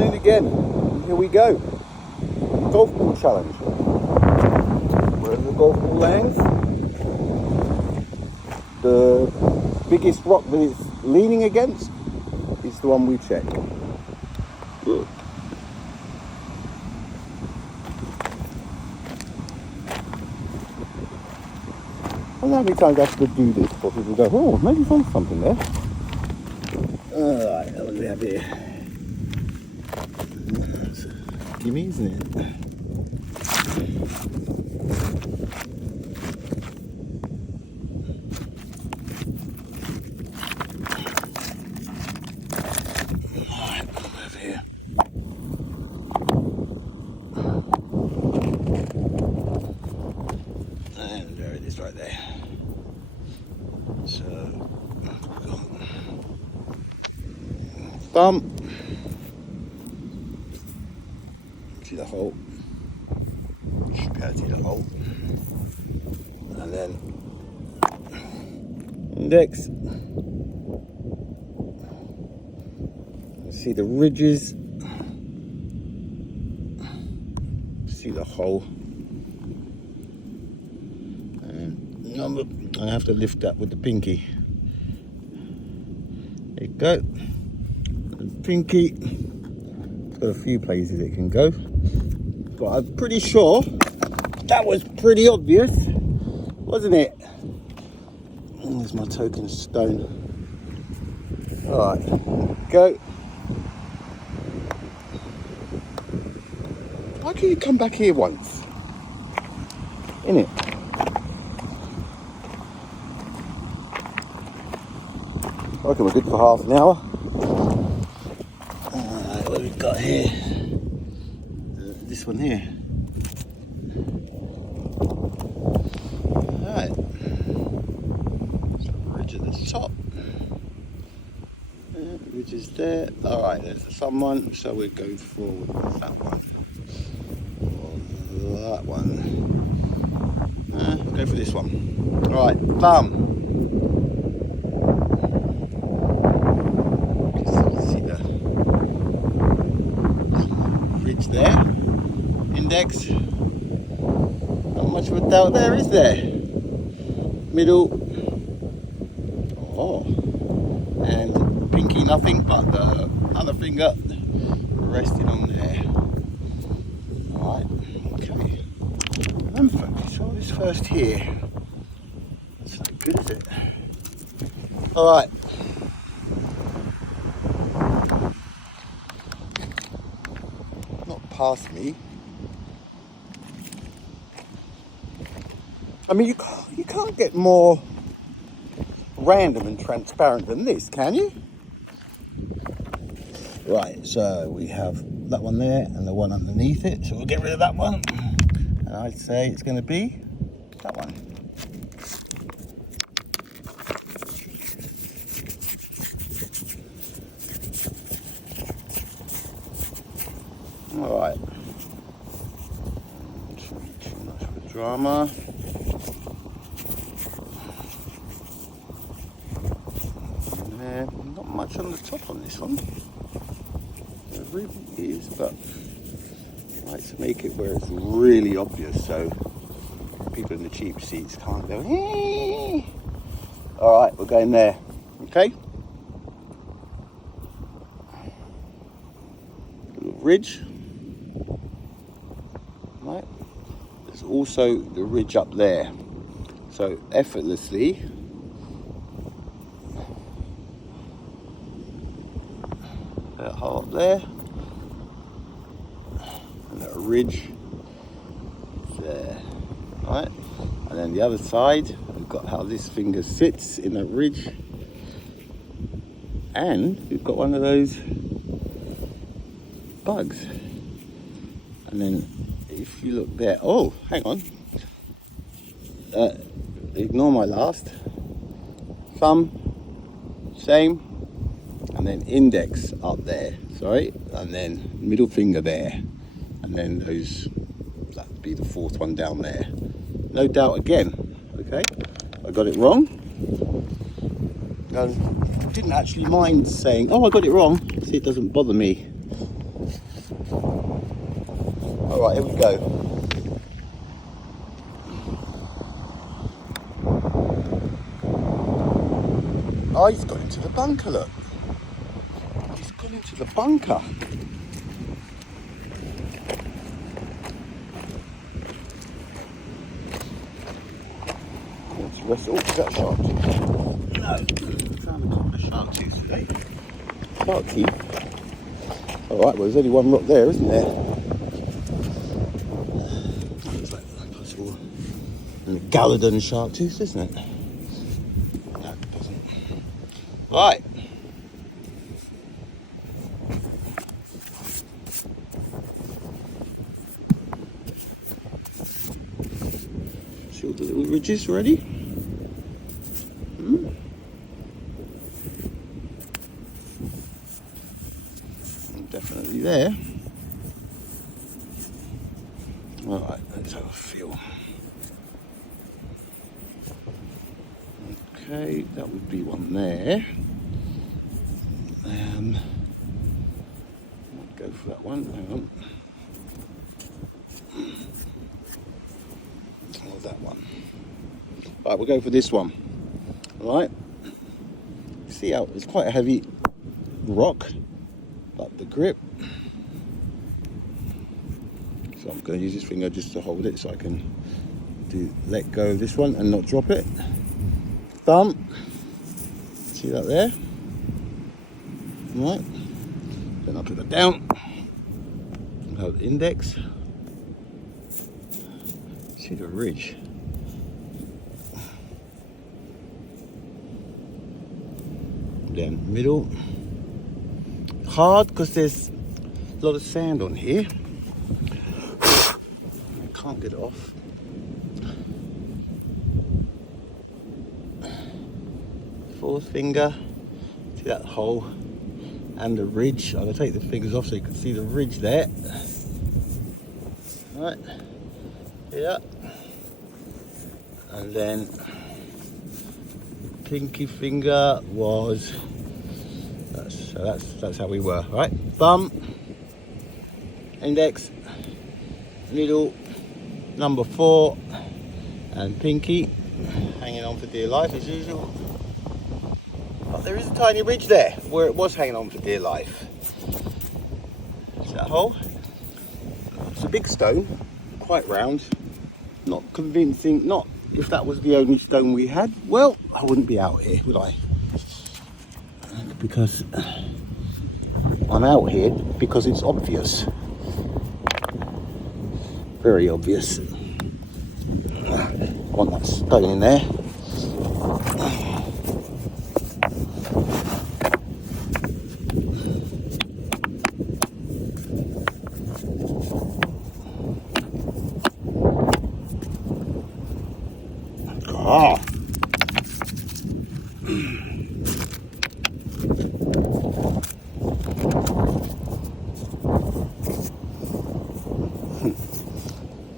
afternoon again. Here we go. Golf ball challenge. Wherever the golf ball lands, the biggest rock that it's leaning against is the one we check. Good. I don't know how many times I have to do this before people go, oh, maybe find something there. Alright, what do we have here? That's a gimme, isn't it? Alright, over here. And there it is right there. So, thumb. See the hole. Should be able to see the hole. And then index. See the ridges. See the hole. And number. I have to lift that with the pinky. There you go. The pinky. Got a few places it can go, but I'm pretty sure that was pretty obvious, wasn't it? And there's my token stone. All right, go. Why can't you come back here once? Innit? Okay, we're good for half an hour. Alright, what have we got here? This one here. Alright. So ridge at the top. Ridge is there. Alright, there's the thumb one, so we're going forward with that one. Or that one. Go for this one. Alright, thumb. There, index, not much of a doubt there, is there? Middle, oh, and pinky nothing but the other finger resting on there. Alright, okay. And focus all this first here. That's not good, is it? Alright. Past me. I mean, you can't get more random and transparent than this, can you? Right, so we have that one there and the one underneath it, so we'll get rid of that one, and I'd say it's going to be that one. Alright, too much for drama. Not much on the top on this one. There really is, but I like to make it where it's really obvious so people in the cheap seats can't go, hey. Alright, we're going there, okay? A little ridge. Right. There's also the ridge up there, so effortlessly that hole up there and that ridge there, right? And then the other side we've got how this finger sits in that ridge, and we've got one of those bugs. And then if you look there, oh, hang on, ignore my last, thumb, same, and then index up there, sorry, and then middle finger there, and then those, that'd be the fourth one down there. No doubt again, okay, I got it wrong. I didn't actually mind saying, oh, I got it wrong, see, it doesn't bother me. All right, here we go. Oh, he's got into the bunker, look. He's gone into the bunker. Let's wrestle. Is that shark tooth? No. Found a couple of shark tooths today. Shark teeth. All right, well, there's only one rock there, isn't there? Looks like a possible Megalodon shark tooth, isn't it? No, it doesn't. Right. See all the little ridges already? Definitely there. Alright, let's have a feel. Okay, that would be one there. I'll go for that one. Hang on. Or that one. Right, we'll go for this one. Alright. See how it's quite a heavy rock, but the grip. So I'm going to use this finger just to hold it so I can let go of this one and not drop it. Thumb. See that there? Right. Then I'll put that down. Hold the index. See the ridge. Then middle. Hard because there's a lot of sand on here. Can't get it off. Fourth finger. See that hole and the ridge. I'm going to take the fingers off so you can see the ridge there. Right. Yeah. And then pinky finger was. That's how we were, right? Thumb, index, middle, number 4, and pinky hanging on for dear life as usual. But there is a tiny ridge there where it was hanging on for dear life. See that hole? It's a big stone, quite round, not convincing. Not if that was the only stone we had. Well, I wouldn't be out here, would I? Because I'm out here because it's obvious. Very obvious. I want that stone in there. Ah.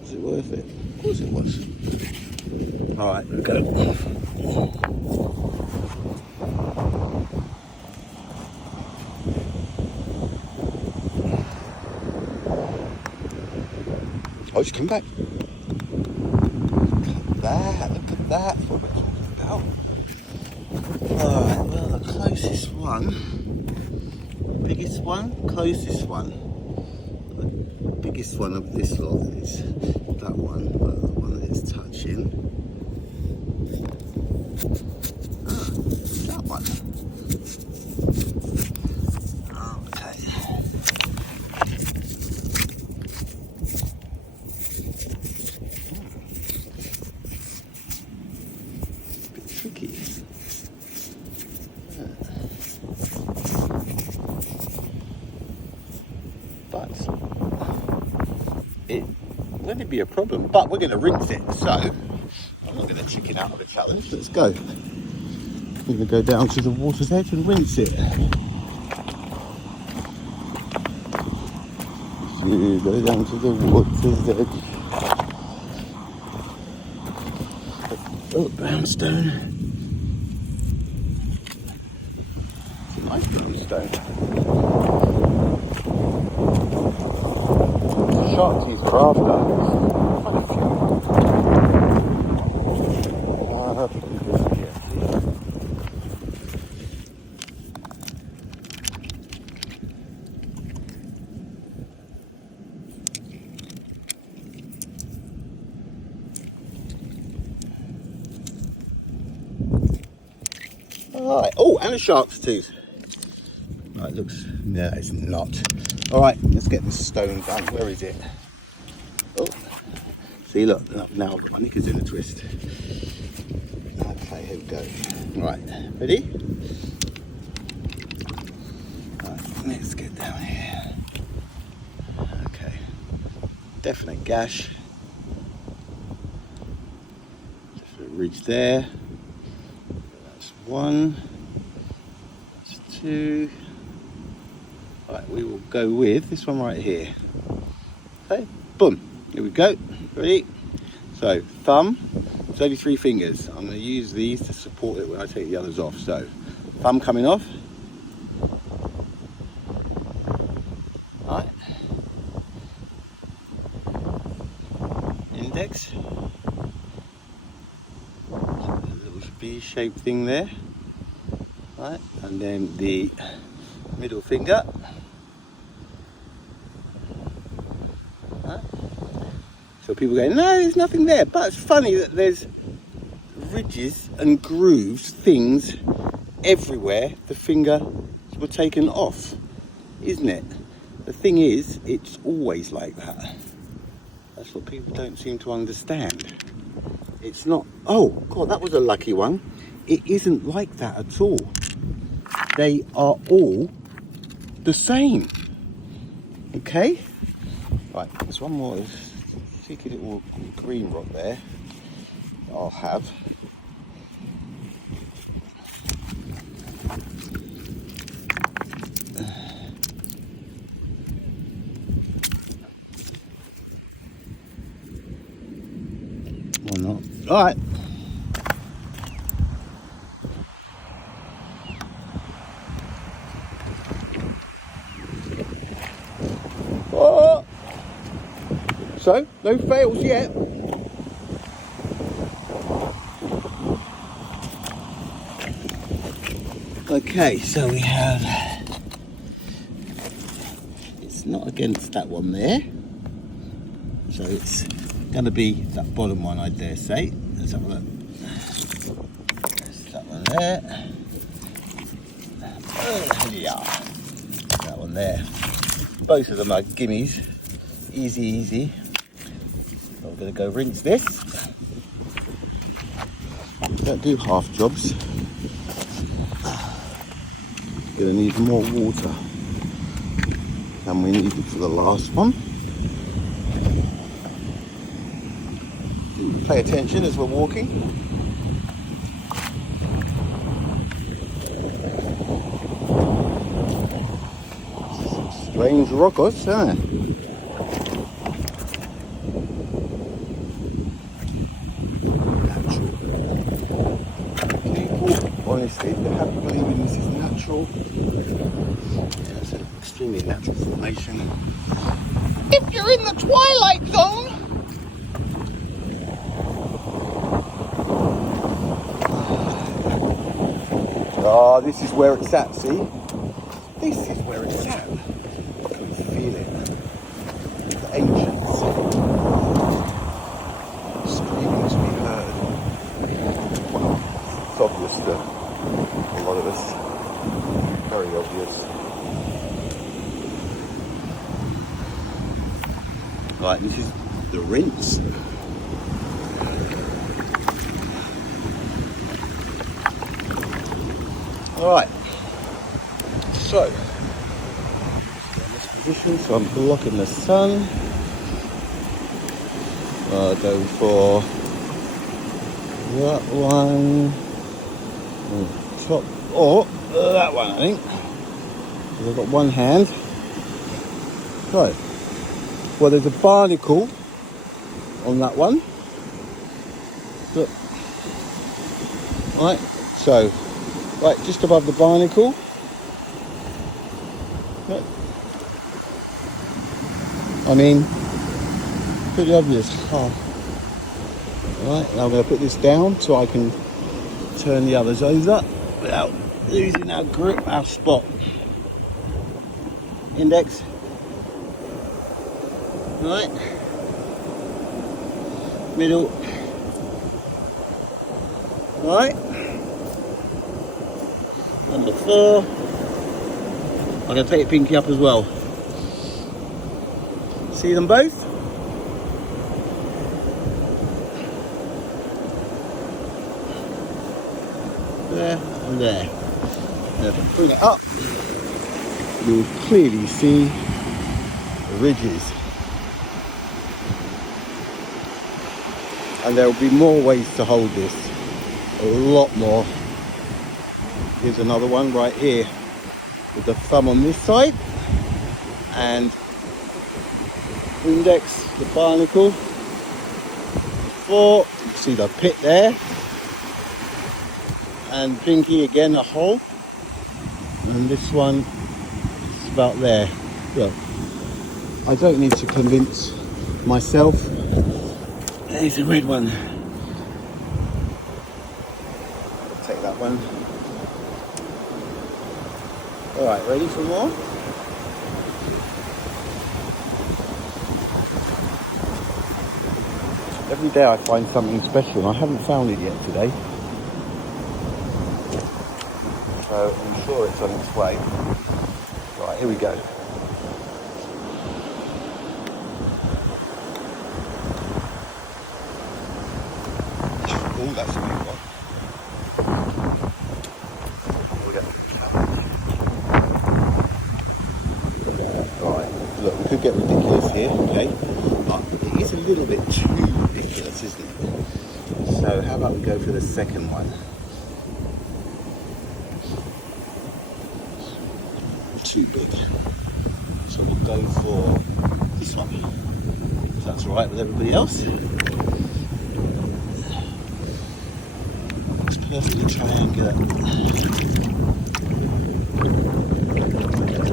Was it worth it? Of course it was. Alright, let's go. Oh, she's come back. Look at that. That's what we're talking about. Alright, well, the closest one, biggest one, closest one. The biggest one of this lot is that one, but the one that it's touching. That one. Okay. Bit tricky. But it wouldn't be a problem, but we're going to rinse it, so I'm not going to chicken out of a challenge. Let's go. We're going to go down to the water's edge and rinse it. So you go down to the water's edge. Oh, brownstone. It's a nice brownstone. shark teeth are after. Quite a few. Alright, oh, and a shark's tooth. Right, looks, no, it's not. Alright, let's get this stone done. Where is it? Oh, see, look, now I've got my knickers in a twist. Okay, here we go. Right, ready? Right, let's get down here. Okay, definite gash. Definite ridge there. That's one. That's two. Right, we will go with this one right here. Okay, boom. Here we go. Ready? So, thumb. It's only 3 fingers. I'm going to use these to support it when I take the others off. So, thumb coming off. Right. Index. A little V-shaped thing there. Right, and then the middle finger. Right. So people go, no, there's nothing there. But it's funny that there's ridges and grooves, things everywhere the fingers were taken off, isn't it? The thing is, it's always like that. That's what people don't seem to understand. It's not, oh God, that was a lucky one. It isn't like that at all. They are all the same. Okay? Right, there's one more cheeky little green rock there that I'll have. Or not. Alright. Oh! So, no fails yet. Okay, so we have, it's not against that one there, so it's going to be that bottom one, I dare say. Let's have a look. That's that one there. Yeah, that one there. Both of them are gimmies. Easy, easy. So I'm going to go rinse this. Don't do half jobs. Going to need more water than we needed for the last one. Pay attention as we're walking. Strange rockers, huh? Honestly, they have to believe in this is natural. Yeah, it's an extremely natural formation. If you're in the twilight zone, oh, this is where it's at, see? This is where it's at. I can feel it. The ancients screaming to be heard. It's obvious that a lot of us, very obvious. Right, this is the rinse. Alright, so in this position, so I'm blocking the sun. I'll go for that one. Top, or that one, I think. Because I've got one hand. So, well, there's a barnacle on that one. Look. Right, so, right, just above the barnacle. Look. I mean, Pretty obvious. Oh. Right, now I'm going to put this down so I can turn the others over without losing our grip, our spot. Index. Right. Middle. Right. Number 4. I'm going to take the pinky up as well. See them both? There and there. Now if I bring it up, you'll clearly see the ridges. And there will be more ways to hold this. A lot more. Here's another one right here with the thumb on this side and index, the barnacle. 4, you see the pit there. And pinky again, a hole. And this one is about there. Look, I don't need to convince myself. There's a red one. Take that one. All right, ready for more? Every day I find something special, and I haven't found it yet today. So I'm sure it's on its way. Right, here we go. Oh, that's a big one. Right, look, we could get ridiculous here, okay? But it is a little bit too ridiculous, isn't it? So how about we go for the second one? Too big. So we'll go for this one. If that's all right with everybody else. It's perfectly triangular.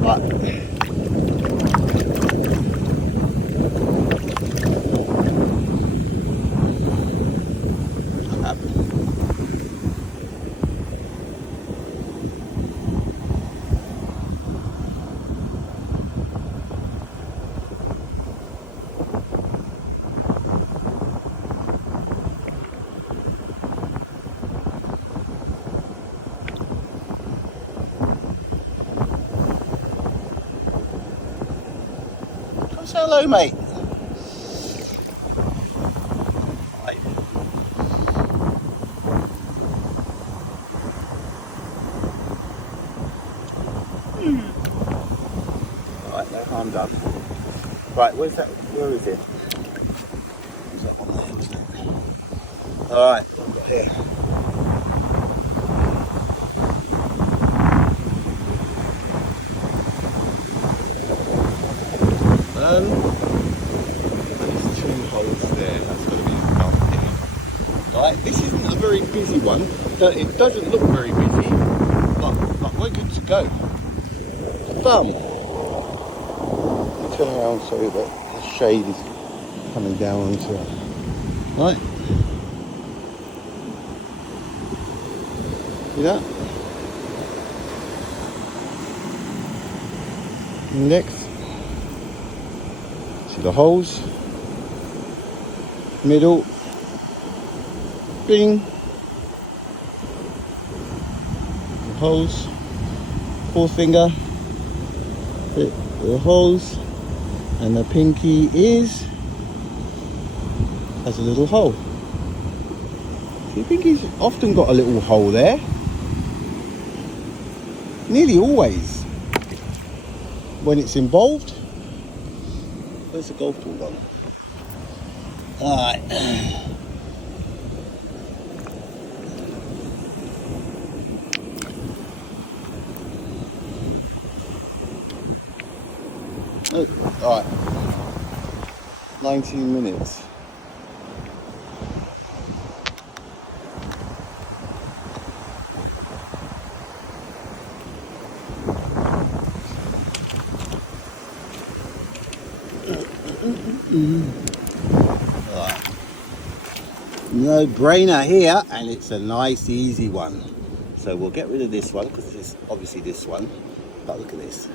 Right. Say hello, mate. Right. Right, no harm done. Right, where's that? Where is it? There's that one there, isn't it? Alright, what have we got here? There's 2 holes there. That's got to be enough here. Right, this isn't a very busy one. It doesn't look very busy, but we're good to go. Thumb. Let me turn around so that the shade is coming down onto it. Right. See that? Index. See the holes. Middle. Bing. The holes. Forefinger. The holes. And the pinky has a little hole. See, pinky's often got a little hole there. Nearly always. When it's involved. Where's the golf ball gone? Alright. Oh, alright. 19 minutes. No brainer here, and it's a nice easy one. So we'll get rid of this one because it's obviously this one. But look at this.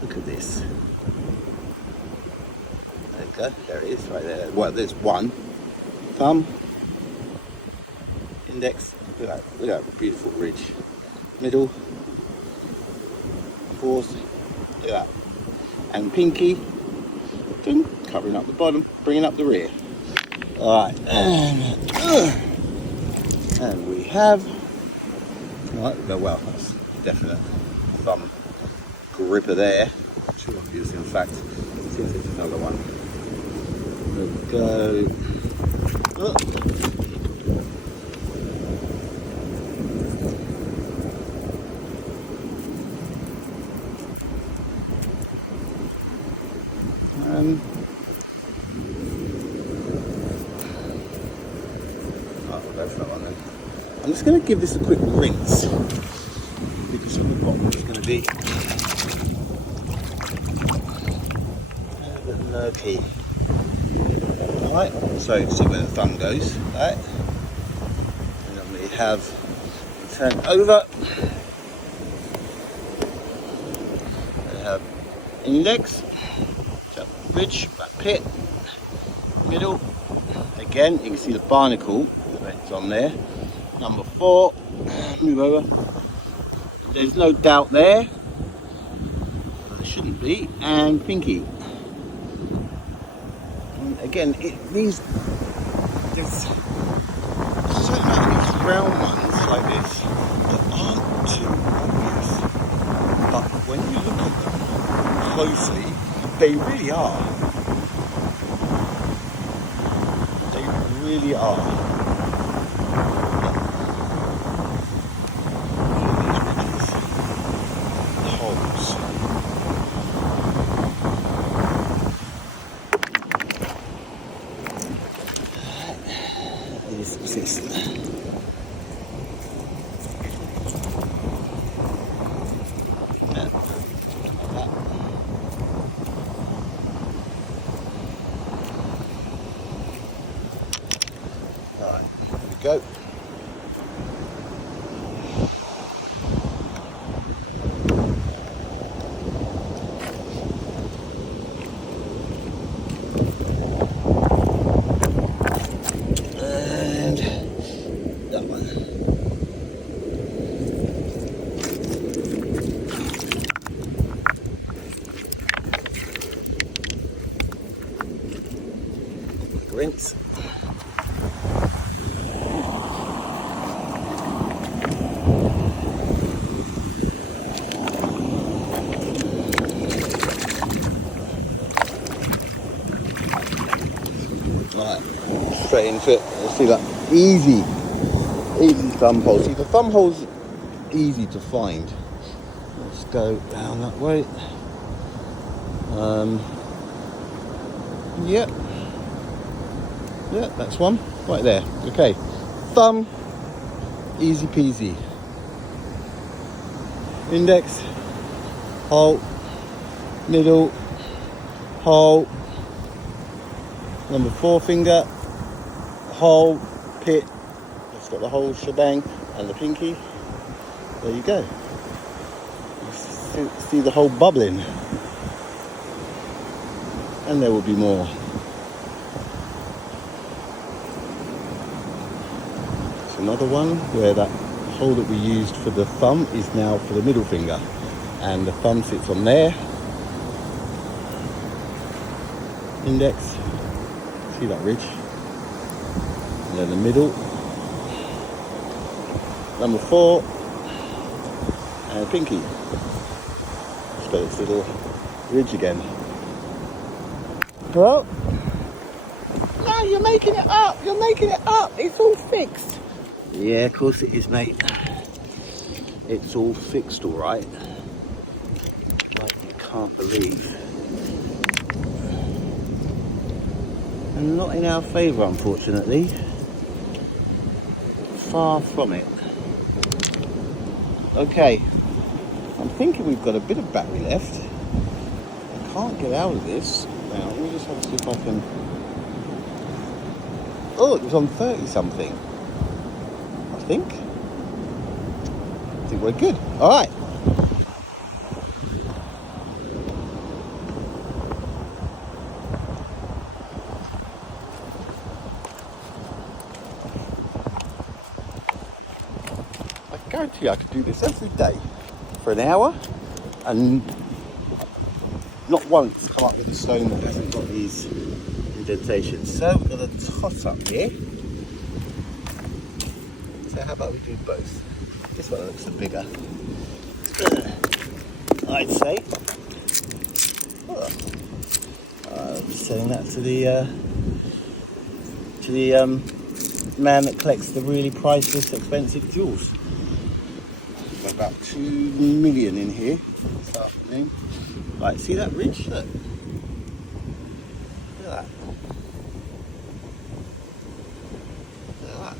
Look at this. There you go. There it is, right there. Well, there's one. Thumb. Index. Look at that. Look at that beautiful ridge. Middle. Fourth. Look at that. And pinky. Ding, covering up the bottom, bringing up the rear. All right. And we have. Right, well, that's definite thumb gripper there. Too obvious, in fact. Let's see if there's another one. There we go. Oh. Oh, that's that one then. I'm just going to give this a quick rinse because on the bottom is going to be a bit murky. Alright, so see where the thumb goes. Right. And then we have turn over. We have index, ridge, back pit, middle. Again, you can see the barnacle that's on there. Number 4, move over. There's no doubt there. There shouldn't be. And pinky. And again, there's so many round ones like this that aren't too obvious. But when you look at them closely, they really are. They really are. Alright, here we go. And that one. Rinse. Right, straight into it. You'll see that easy thumb hole. See, the thumb hole's easy to find. Let's go down that way. Yep. Yeah, that's one right there. Okay, thumb, easy peasy. Index, hole, middle, hole. Number 4 finger, hole, pit. It's got the whole shebang and the pinky. There you go. You see the whole bubbling. And there will be more. It's another one where that hole that we used for the thumb is now for the middle finger. And the thumb sits on there. Index. See that ridge? And then the middle. Number 4. And pinky. It's got its little ridge again. Well, no, you're making it up. You're making it up. It's all fixed. Yeah, of course it is, mate. It's all fixed, all right. Like you can't believe. And not in our favour, unfortunately. Far from it. Okay, I'm thinking we've got a bit of battery left. I can't get out of this. Now, let me just have to see if I can Oh, it was on 30 something. I think we're good. All right. I guarantee I could do this every day for an hour and not once come up with a stone that hasn't got these indentations. So we've got a toss up here. So how about we do both? This one looks a bigger. I'd say. Oh. I'll be selling that to the man that collects the really priceless, expensive jewels. Got about 2 million in here this afternoon. Right, see that ridge? Look. Look at that. Look at that.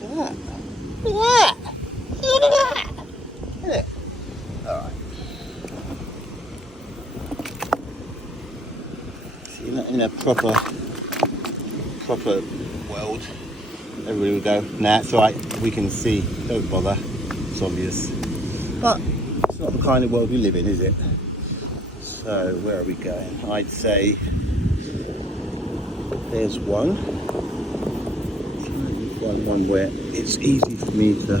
Look at that. Look at that. Look at that. Look at it. Alright. See, in a proper world, everybody would go, nah, it's alright, we can see, don't bother, it's obvious. But it's not the kind of world we live in, is it? So, where are we going? I'd say there's one where it's easy for me to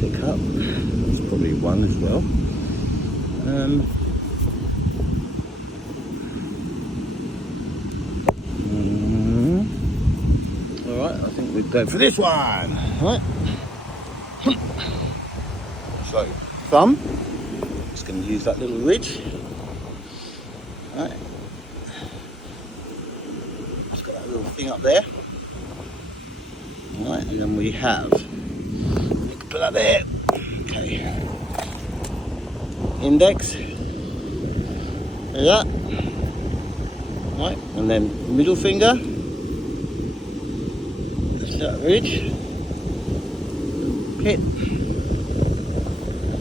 pick up. There's probably one as well. Alright, I think we'd go for this one. Right. So, thumb. Just going to use that little ridge. Right. Just got that little thing up there. Alright, and then we have, you can put that there. Okay. Index. There that. Right, and then middle finger. That's that ridge. Pit.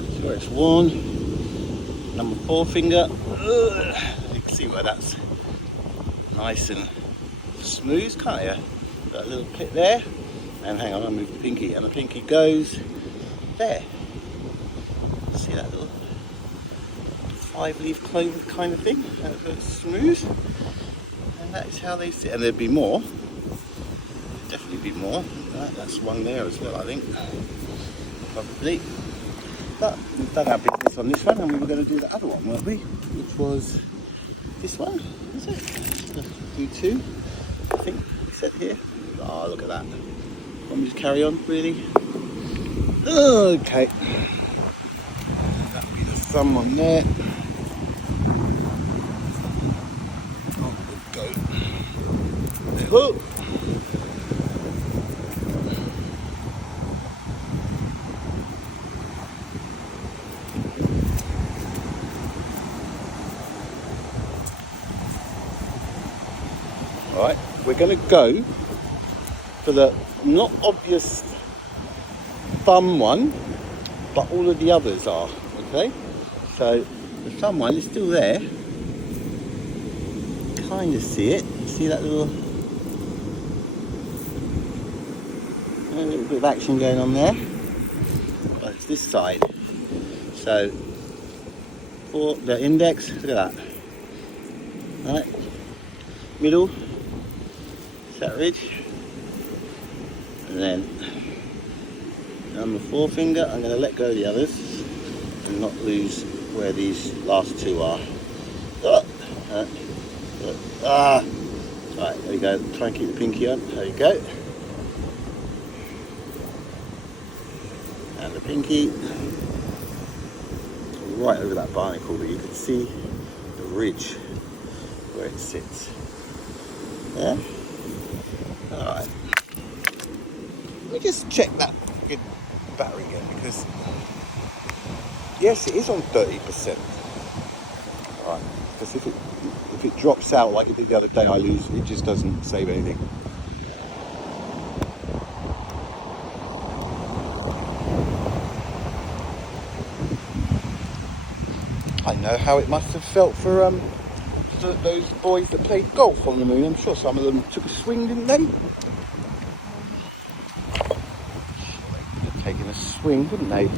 See where it's worn. Number 4 finger. You can see where that's nice and smooth, can't you? Got a little pit there. And hang on, I'll move the pinky. And the pinky goes there. See that little 5-leaf clover kind of thing? That's smooth. And that is how they sit. And there'd be more. Definitely be more. That's one there as well, I think. Probably. But we've done our business on this one, and we were going to do the other one, weren't we? Which was this one, is it? Do 2, I think we said here. Oh, look at that. Want me to carry on, really? Okay. That'll be the thumb on there. Oh, go. There. Oh. Alright, we're going to go for the not obvious thumb one, but all of the others are, okay? So the thumb one is still there. Kind of see it. See that little bit of action going on there? But it's this side. So for the index, look at that. Right, middle. That ridge, and then number 4 finger. I'm going to let go of the others and not lose where these last 2 are. Right, there we go. Try and keep the pinky on. There you go. And the pinky right over that barnacle, but you can see the ridge where it sits. Yeah. Alright, let me just check that battery again, because yes, it is on 30%. Alright, because if it drops out like it did the other day, I lose, it just doesn't save anything. I know how it must have felt for those boys that played golf on the moon. I'm sure some of them took a swing, didn't they? Taking a swing, wouldn't they?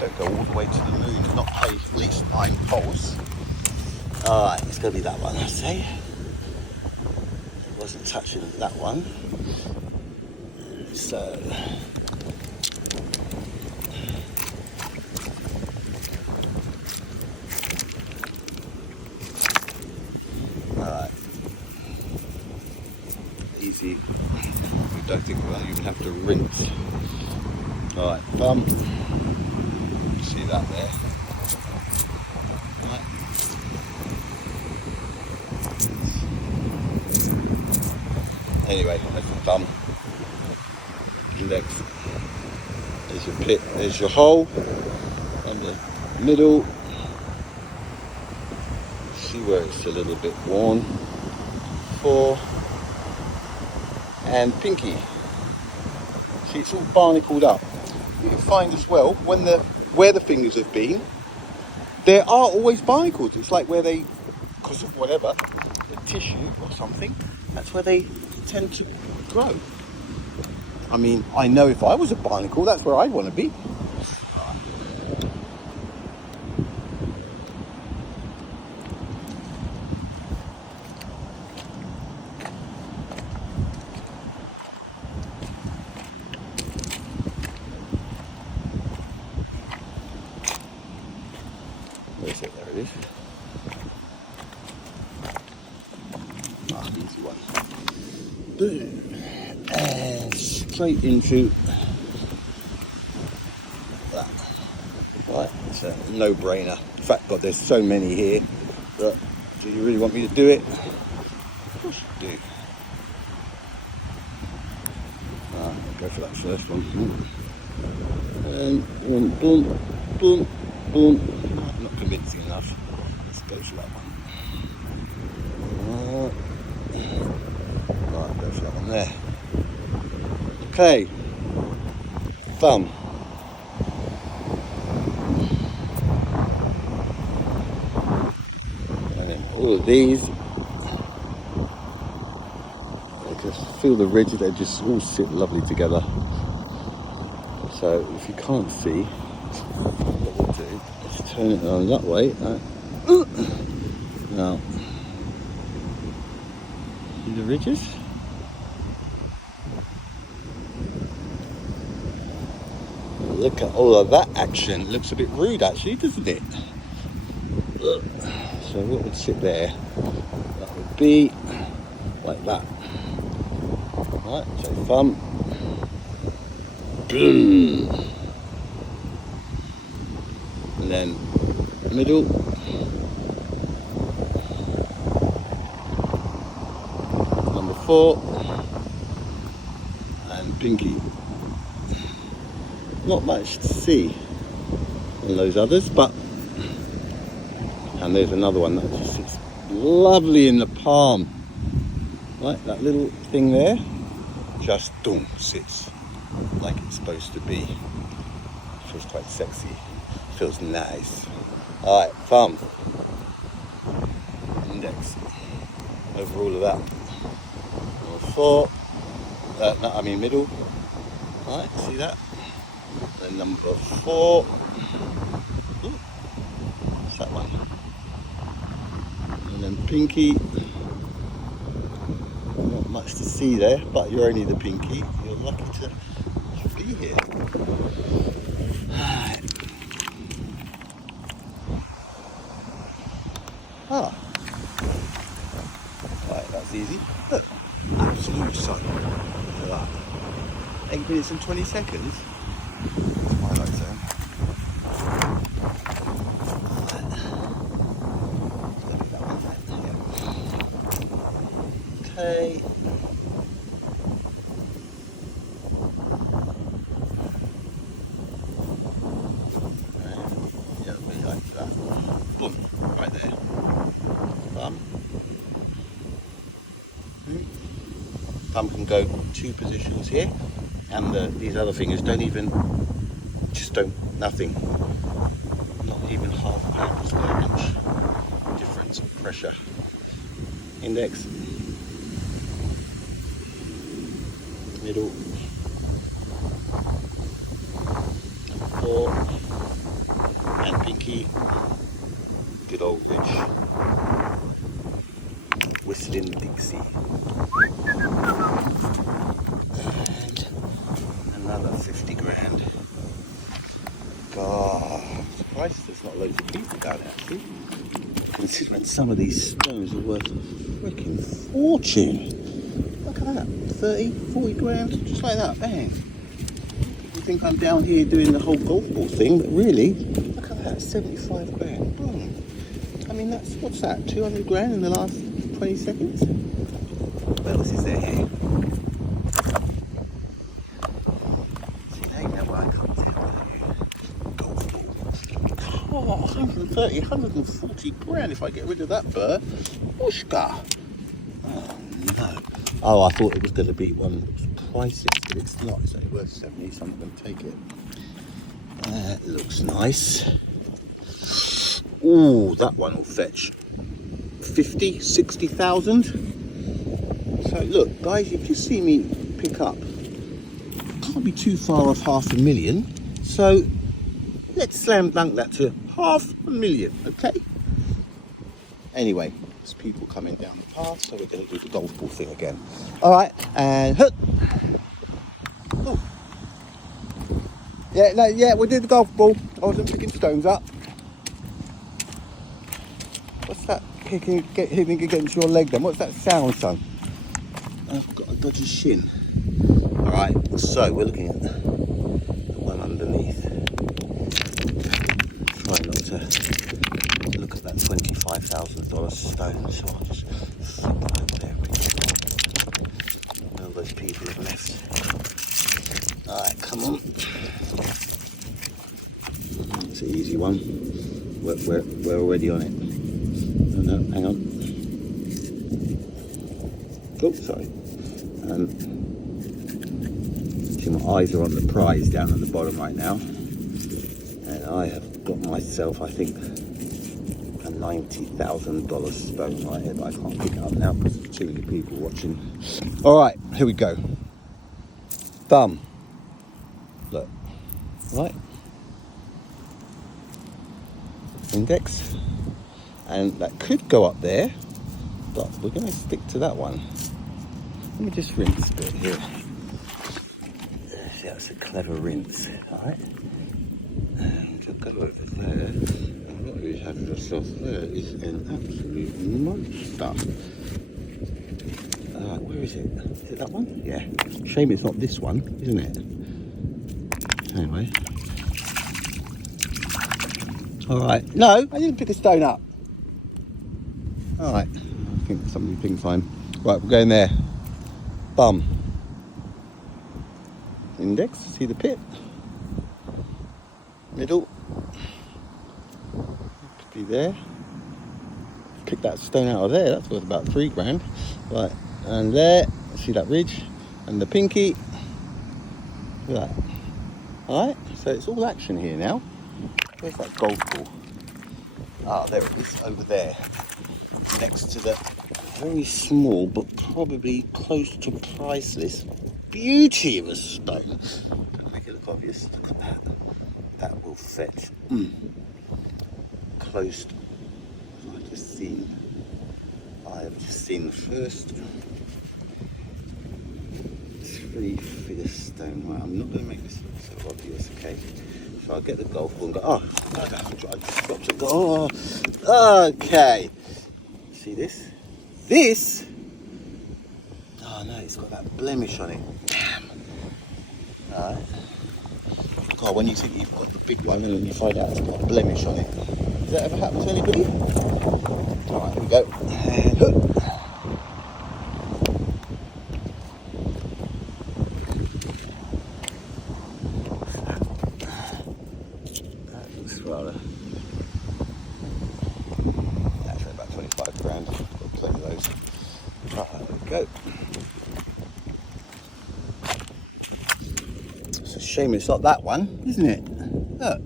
Don't go all the way to the moon and not play at least 9 holes. Alright, it's going to be that one, I say. It wasn't touching that one. So... Alright. Easy. We don't think we'll even have to rinse. Alright, thumb. See that there? Right. Anyway, that's the thumb. Index. There's your pit, there's your hole. And the middle. See where it's a little bit worn. 4. And pinky. See, it's all barnacled up. You can find as well where the fingers have been, there are always barnacles. It's like where they, because of whatever, the tissue or something, that's where they tend to grow. I mean, I know if I was a barnacle, that's where I'd want to be. Where's it? There it is. Ah, easy one. Boom. And straight into that. Right, it's a no-brainer. In fact, God, there's so many here. But do you really want me to do it? Of course you do. I'll go for that first one. And boom, boom, boom, boom. Not convincing enough. Let's go for that one. Right, go for that one there. Okay. Thumb. And then all of these. I just feel the ridges, they just all sit lovely together. So if you can't see, what we'll do is turn it on that way. Now, see the ridges? Look at all of that action. It looks a bit rude actually, doesn't it? So what would sit there? That would be like that. Right, so thumb. Boom. And then middle. Number 4. And pinky. Not much to see on those others, but and there's another one that just sits lovely in the palm. Right, that little thing there just sits like it's supposed to be. Feels quite sexy. Feels nice. Alright, thumb. Index. Over all of that. Number 4. No, I mean middle. Alright, see that? And number 4. Ooh, what's that one? And then pinky. Not much to see there, but you're only the pinky. You're lucky to be here. Ah. Right, that's easy. Look, absolute sun. Look at that. 8 minutes and 20 seconds. Twilight zone. Okay. Yeah, really like that. Boom, right there. Thumb. Thumb can go 2 positions here, and these other fingers don't even, nothing. Not even half an amp per square inch difference of pressure. Index, middle, four, and pinky. Good old ridge. Whistling Dixie. And another 50 grand. God, surprised there's not loads of people down there actually. Considering some of these stones are worth a freaking fortune. Look at that, 30, 40 grand, just like that, bang. People think I'm down here doing the whole golf ball thing, but really, look at that, 75 grand, boom. I mean, that's, what's that, 200 grand in the last 20 seconds? What else is there here? See, they know where I come down with golf ball. Oh, 130, 140 grand if I get rid of that bird. Whooshka. Oh, no. Oh, I thought it was going to be one that was priceless, but it's not. It's only worth 70, so I'm going to take it. That looks nice. Ooh, that one will fetch 50, 60,000. So look, guys, if you see me pick up, can't be too far off 500,000. So let's slam dunk that to 500,000, okay? Anyway, there's people coming down the path, so we're going to do the golf ball thing again. All right, and hook. Oh. Yeah, no, yeah, we did the golf ball. I wasn't picking stones up. What's that hitting against your leg then? What's that sound, son? I've got a dodgy shin. All right, so we're looking at the one underneath. Try not to look at that $25,000 stone, so I'll just flip that over there. All those people have left. All right, come on. It's an easy one. We're already on it. No, hang on. Oh, sorry. See, my eyes are on the prize down at the bottom right now. And I have got myself, I think, a $90,000 stone right here, but I can't pick it up now because there's too many people watching. All right, here we go. Thumb. Look. Right. Index. And that could go up there, but we're going to stick to that one. Let me just rinse a bit here. See, that's a clever rinse, all right? And I'll go over there. And what we have yourself there is an absolute monster. All right, where is it? Is it that one? Yeah. Shame it's not this one, isn't it? Anyway. All right. No, I didn't pick a stone up. All right, I think somebody thinks I'm right. We're going there. Bum. Index. See the pit. Middle. Could be there. Pick that stone out of there. That's worth about 3 grand. Right, and there. See that ridge and the pinky. Look at that. All right. So it's all action here now. Where's that golf ball? Ah, there it is over there. Next to the very small but probably close to priceless beauty of a stone. Don't make it look obvious. Look at that. That will fetch close to, I have just seen the first 3-figure stone. Well, I'm not going to make this look so obvious, okay? So I'll get the golf ball and go, oh, I just dropped it. Oh, okay. See this? This? Oh no, it's got that blemish on it. Damn. Alright. God, when you think you've got the big one and then you find out it's got a blemish on it. Does that ever happen to anybody? Alright, here we go. And hook. That looks rather. That's about 25 grand. Got plenty of those. Right, there we go. It's a shame it's not that one, isn't it? Look.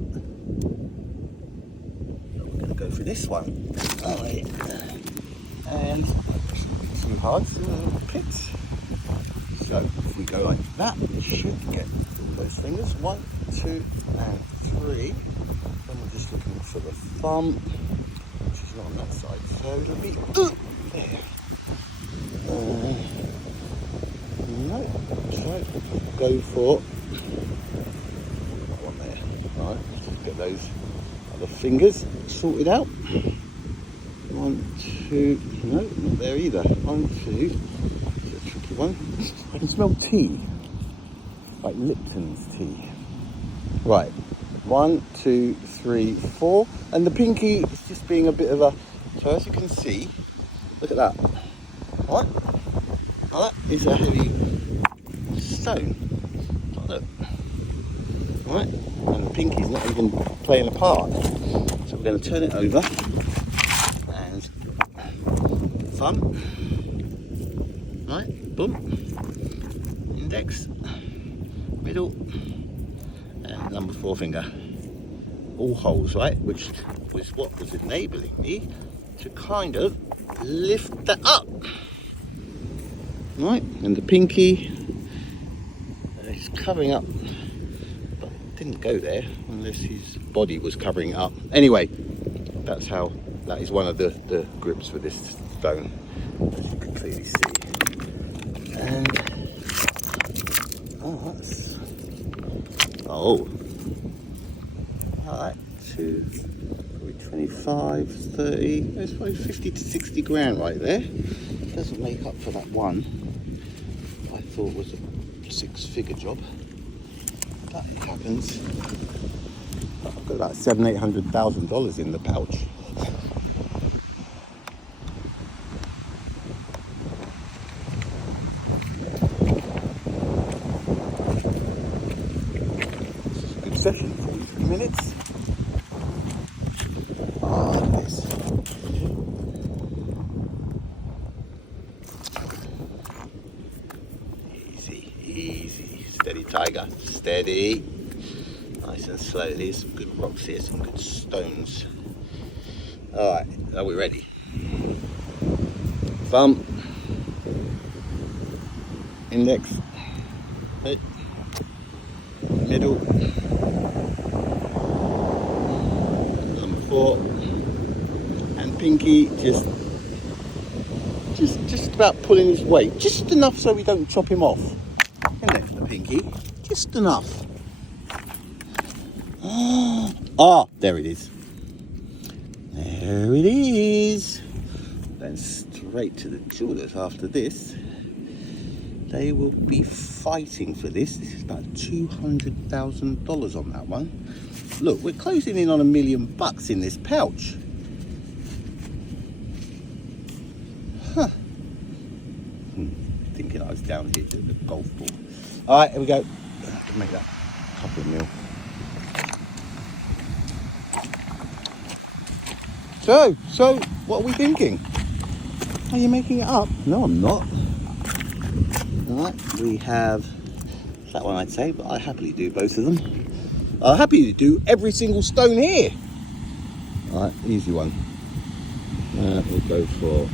for this one. Oh, yeah. And too hard to pit. So if we go like that, we should get those fingers. 1, 2, and 3. Then we're just looking for the thumb, which is not on that side. So it'll be there. No, so go for that one there. Alright, let's get those other fingers sorted out. 1, 2, no, not there either. 1, 2, it's a tricky one. I can smell tea, like Lipton's tea. Right, 1, 2, 3, 4, and the pinky is just being a bit of a, so as you can see, look at that. What? Oh, that is a heavy stone. Oh, look. Right, and the pinky's not even playing a part. So we're going to turn it over and thumb. Right, boom. Index, middle, and number 4 finger. All holes, right? Which was what was enabling me to kind of lift that up. Right, and the pinky is covering up, but it didn't go there unless his body was covering it up. Anyway, that's how, that is one of the grips for this stone, as you can clearly see. And, oh, that's, oh, alright, 2, probably 25, 30, there's probably 50 to 60 grand right there. Doesn't make up for that one I thought was a 6-figure job, but it happens. I've got about $700,000-800,000 in the pouch. This is a good session, 43 minutes. Oh, look at this. Easy, steady tiger, steady, nice and slowly. Some good rocks here, some good stones. All right, are we ready? Thumb, index, middle, number 4, and pinky just about pulling his weight, just enough so we don't chop him off. Isn't it, the pinky? Just enough. Ah, there it is. There it is. Then straight to the jewelers after this. They will be fighting for this. This is about $200,000 on that one. Look, we're closing in on $1 million in this pouch. Huh. Thinking I was down here to the golf ball. All right, here we go. I can make that a couple of mil. So, what are we thinking? Are you making it up? No, I'm not. All right, we have that one, I'd say, but I happily do both of them. I'll happily do every single stone here. All right, easy one. We'll go for.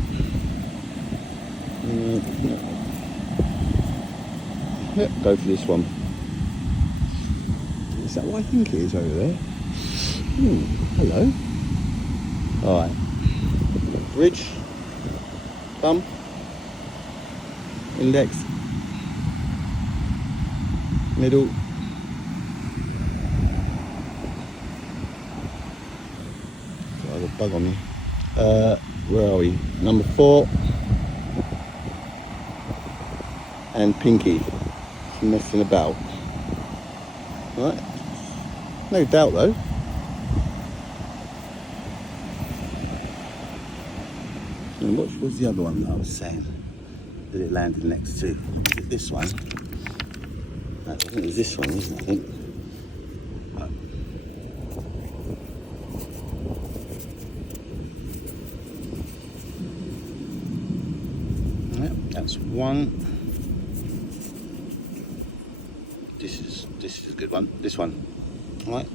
Yep, go for this one. Is that what I think it is over there? Hello. Alright. Bridge. Thumb. Index. Middle. Got a bug on me. Where are we? Number 4. And pinky. Messing about. Right. No doubt though. And what was the other one that I was saying that it landed next to? Was it this one? No, I think it was this one, wasn't it? I think. Right. That's one. This is a good one. This one. All right.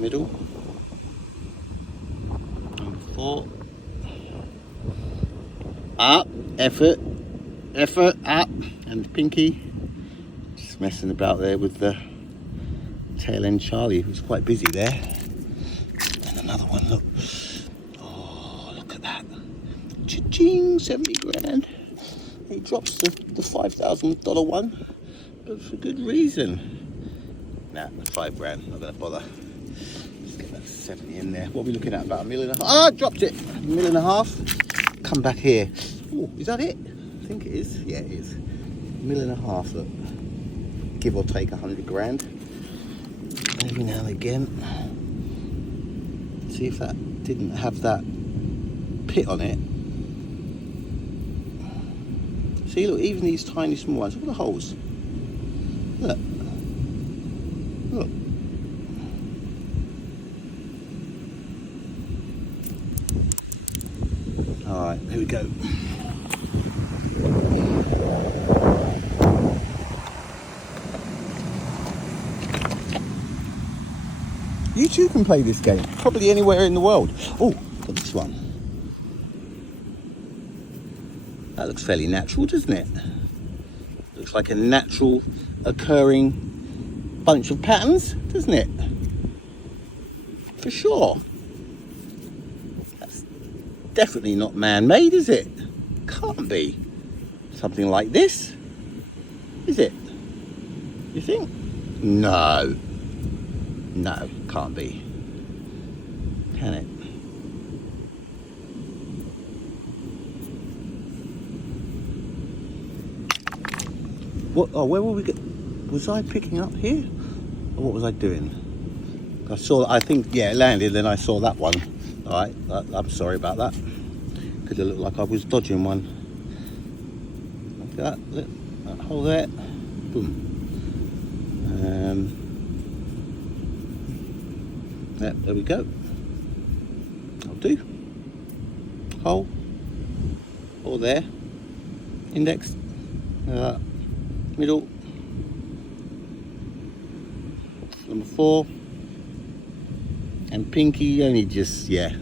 middle. Number 4. Up, effort, up, and pinky. Just messing about there with the tail end Charlie, who's quite busy there. And another one, look. Oh, look at that. Cha-ching, 70 grand. He drops the $5,000 one, but for good reason. Nah, 5 grand, not gonna bother. Let's get that 70 in there. What are we looking at, about $1.5 million? Ah, dropped it, $1.5 million. Come back here. Oh, is that it? I think it is. Yeah, it is. $1.5 million, look. Give or take 100 grand. Every now and again. See if that didn't have that pit on it. See, look, even these tiny small ones, look at the holes. Look. Look. Alright, here we go. You too can play this game, probably anywhere in the world. Oh, look at this one. That looks fairly natural, doesn't it? Looks like a natural occurring bunch of patterns, doesn't it? For sure. That's definitely not man-made, is it? Can't be. Something like this, is it? You think? No. No, can't be. Can it? What? Oh, where were we? Was I picking up here, or what was I doing? I saw. I think yeah, it landed. Then I saw that one. All right. I'm sorry about that. Could have looked like I was dodging one. Look at that. Look, that hole there. Boom. Yeah, there we go. I'll do. Hole. All there. Index. Middle. Number 4. And pinky only just, yeah.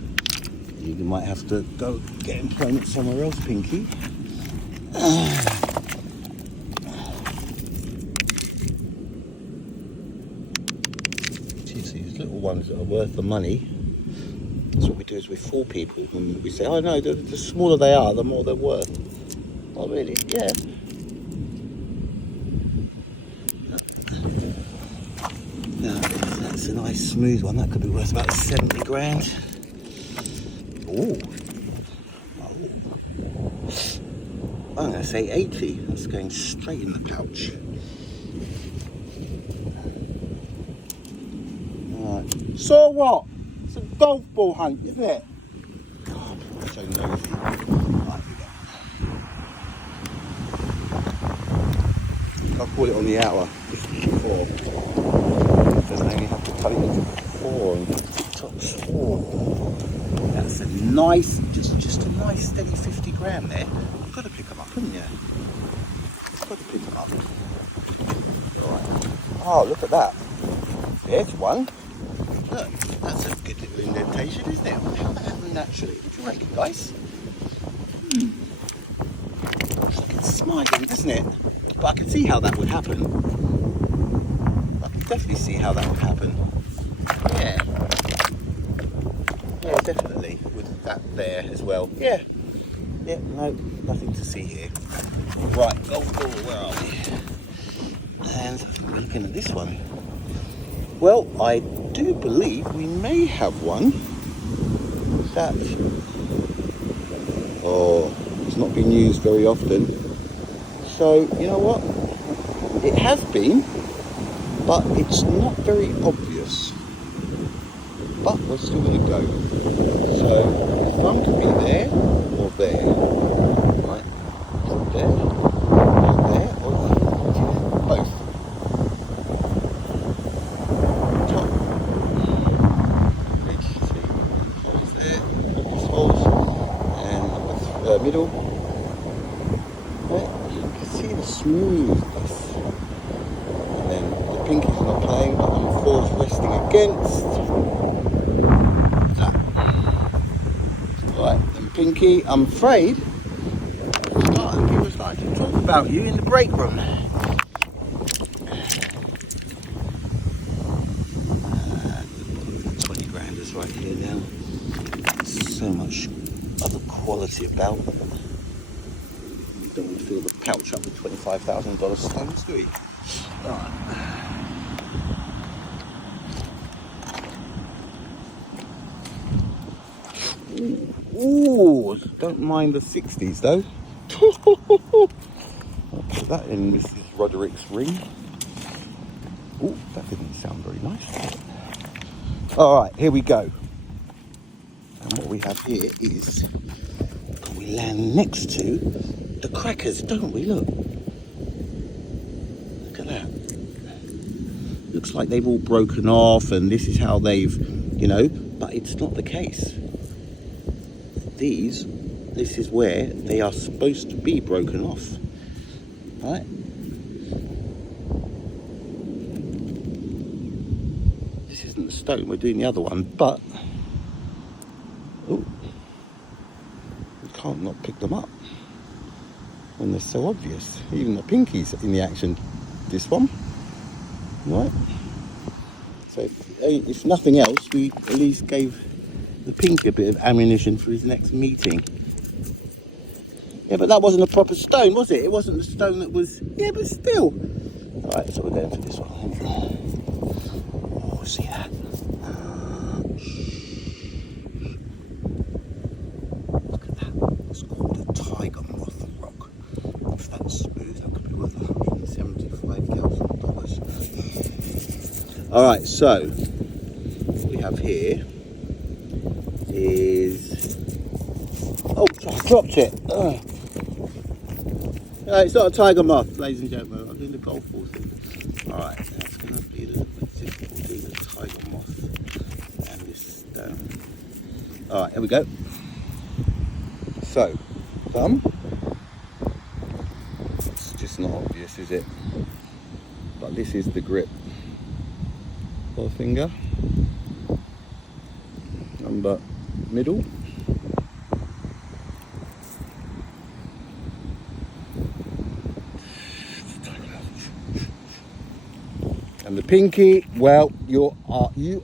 You might have to go get employment somewhere else, pinky. These little ones that are worth the money. That's what we do is we fool people and we say, oh no, the smaller they are, the more they're worth. Not really, yeah. Now, that's a nice smooth one. That could be worth about 70 grand. Ooh. Oh. I'm going to say 80. That's going straight in the pouch. Right. So what? It's a golf ball hunt, isn't it? Oh, so nosy. Right, I'll call it on the hour. 54. Because I only have to cut it into 4 and tops 4. That's a nice, just a nice steady 50 grand there. You've got to pick them up, haven't you? You've got to pick them up. Right. Oh, look at that. There's one. Look, that's a good little indentation, isn't it? How that happened naturally? What do you reckon, guys? Looks like it's smiling, doesn't it? But I can see how that would happen. I can definitely see how that would happen. Yeah. Yeah, definitely. With that there as well. Yeah. Yeah, no, nothing to see here. Right, golf ball, where are we? And I think we're looking at this one. Well, I do believe we may have one that, oh, it's not been used very often. So, you know what? It has been, but it's not very obvious. But we're still going to go. So, the thumb could be there or there. Right? Up there, or there, or both. Top. Ridge, see. Holes there, obvious holes. And middle. Right? You can see the smoothness. And then the pinky not playing, but I'm force resting against. Alright, then Pinky, I'm afraid people are starting to talk about you in the break room. 20 grand is right here now. So much other quality about. You don't want to fill the pouch up with $25,000 stones, do you? Alright. Ooh, don't mind the 60s though. I'll put that in Mrs. Roderick's ring. Ooh, that didn't sound very nice. Alright, here we go. And what we have here is, we land next to the crackers, don't we? Look. Look at that. Looks like they've all broken off and this is how they've, you know, but it's not the case. This is where they are supposed to be broken off. Right? This isn't the stone, we're doing the other one, but oh, you can't not pick them up when they're so obvious. Even the Pinky's in the action, this one. Right? So if nothing else, we at least gave the Pinky a bit of ammunition for his next meeting. Yeah, but that wasn't a proper stone, was it? It wasn't the stone that was... Yeah, but still. Alright, so we're going for this one. Oh, see that? Look at that. It's called a tiger moth rock. If that's smooth, that could be worth $175,000. Alright, so what we have here is... Oh, I dropped it. It's not a tiger moth, ladies and gentlemen. I'm doing the golf ball thing. Alright, that's going to be a little bit difficult doing the tiger moth and this stone. Alright, here we go. So, thumb. It's just not obvious, is it? But this is the grip. Forefinger. Number middle. And the Pinky, well, you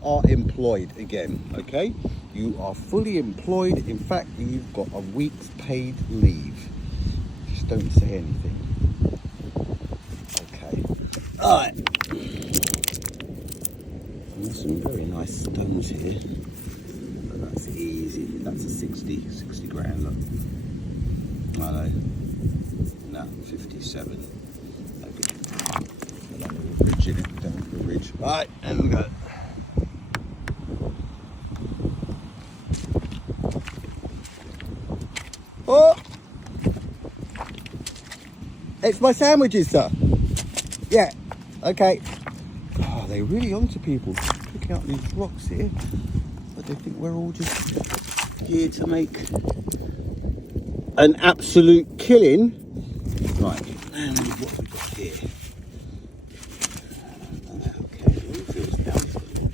are employed again, okay? You are fully employed. In fact, you've got a week's paid leave. Just don't say anything. Okay. All right. There's some very nice stones here. But that's easy. That's a 60 grand. Look. I know. No, 57. Okay. Ridge in it, down the ridge. Right, and we go. Oh! It's my sandwiches, sir. Yeah, okay. Oh, they're really onto people picking up these rocks here. But they think we're all just here to make an absolute killing. Right, and what have we got here?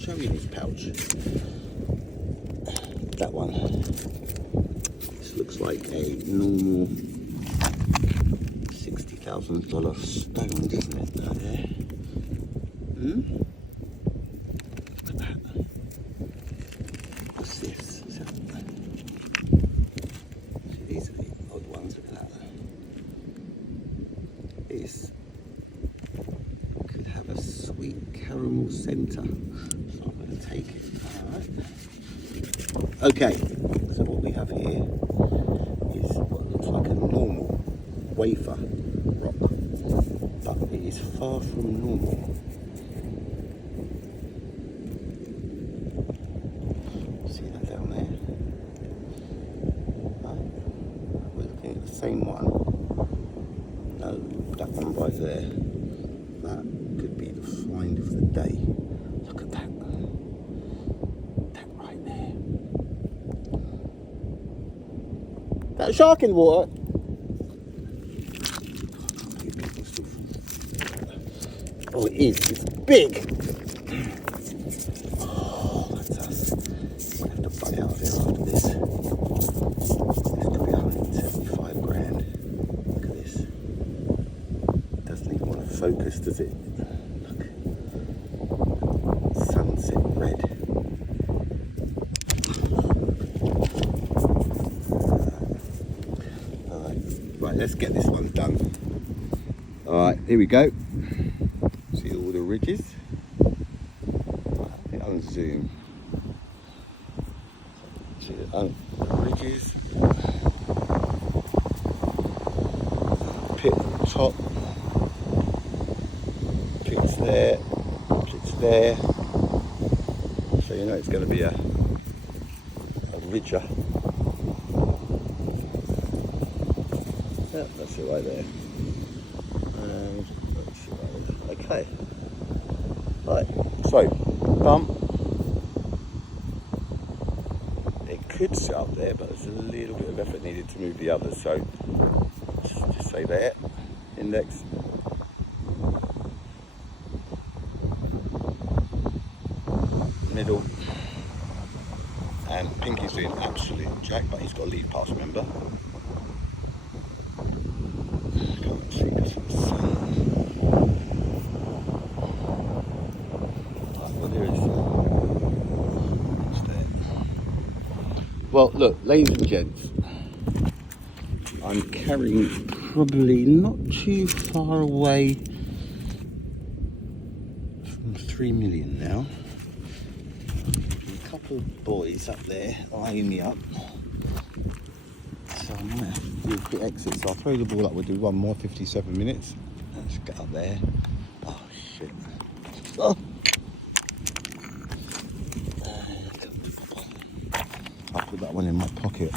In his pouch. That one. This looks like a normal $60,000 stone, doesn't it? Right there. Look at that. What's this? See, these are the odd ones. Look at that. This could have a sweet caramel centre. Take it. Alright. Okay, so what we have here is what looks like a normal wafer rock, but it is far from normal. See that down there? Right. We're looking at the same one. No, that one right there. That could be the find of the day. Look at that. That shark in the water. Oh, it is. big. Oh, that's us. I have to butt out of here after this. This could be 175 grand. Look at this. Doesn't even want to focus, does it? Look. Sunset red. Right, let's get this one done. Alright, here we go. See all the ridges? Let me unzoom. See the ridges. Pit at the top. Pit's there. Pit's there. So you know it's going to be a ridger. Yep, that's it right there. And that's it right there. Okay. Right, so bump. It could sit up there, but there's a little bit of effort needed to move the others, so just say there. Index. Middle. And Pinky's doing absolute jack, but he's got to leave pass, remember? Well, look, ladies and gents, I'm carrying probably not too far away from 3 million now. A couple of boys up there eyeing me up. So I might have to do a quick exit. So I'll throw the ball up, we'll do one more, 57 minutes. Let's get up there. Oh, shit. Oh. I'll put that one in my pocket.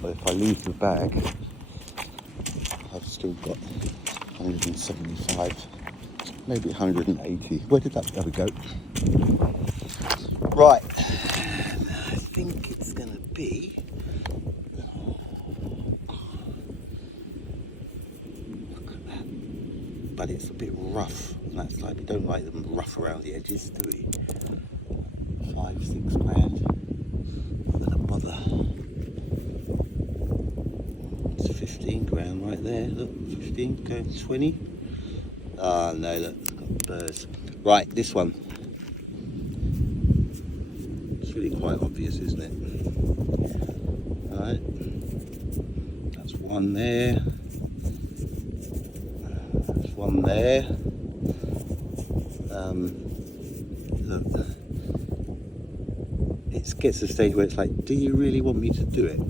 But if I leave the bag, I've still got 175, maybe 180. Where did that, there we go. Right, I think it's gonna be, look at that, but it's a bit rough, and that's like, we don't like them rough around the edges, do we? 5-6 grand, not gonna bother. It's 15 grand right there, look, 15 going 20. Ah, no, look, it's got burrs. Right, this one. Really quite obvious, isn't it? Alright, that's one there, there's one there. Look, it gets to the stage where it's like, do you really want me to do it?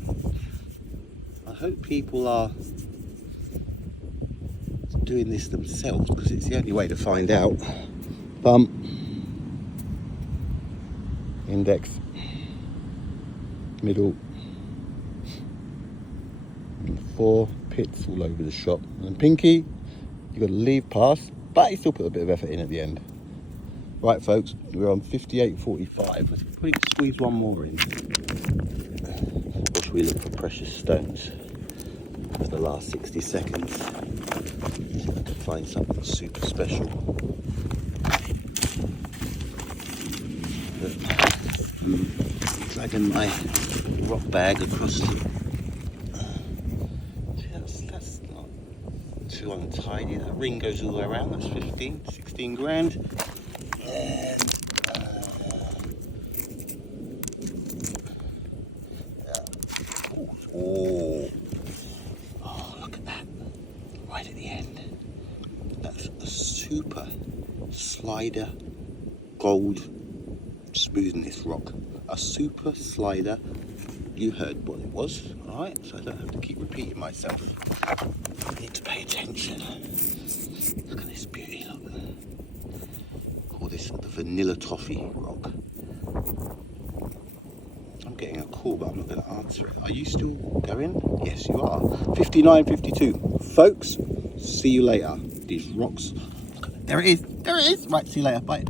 I hope people are doing this themselves, because it's the only way to find out. Bump. Index, middle, and 4 pits all over the shop. And Pinky, you've got to leave pass, but you still put a bit of effort in at the end. Right, folks, we're on 58.45. Let's probably squeeze one more in. Or should we look for precious stones for the last 60 seconds? See if I can find something super special. Dragging my rock bag across the, that's not too untidy. That ring goes all the way around, that's 16 grand. And oh, look at that, right at the end. That's a super slider gold smoothness rock. A super slider. You heard what it was, alright? So I don't have to keep repeating myself. I need to pay attention. Look at this beauty, look. Call this the vanilla toffee rock. I'm getting a call, but I'm not going to answer it. Are you still going? Yes, you are. 59.52. Folks, see you later. These rocks. There it is. There it is. Right, see you later. Bye.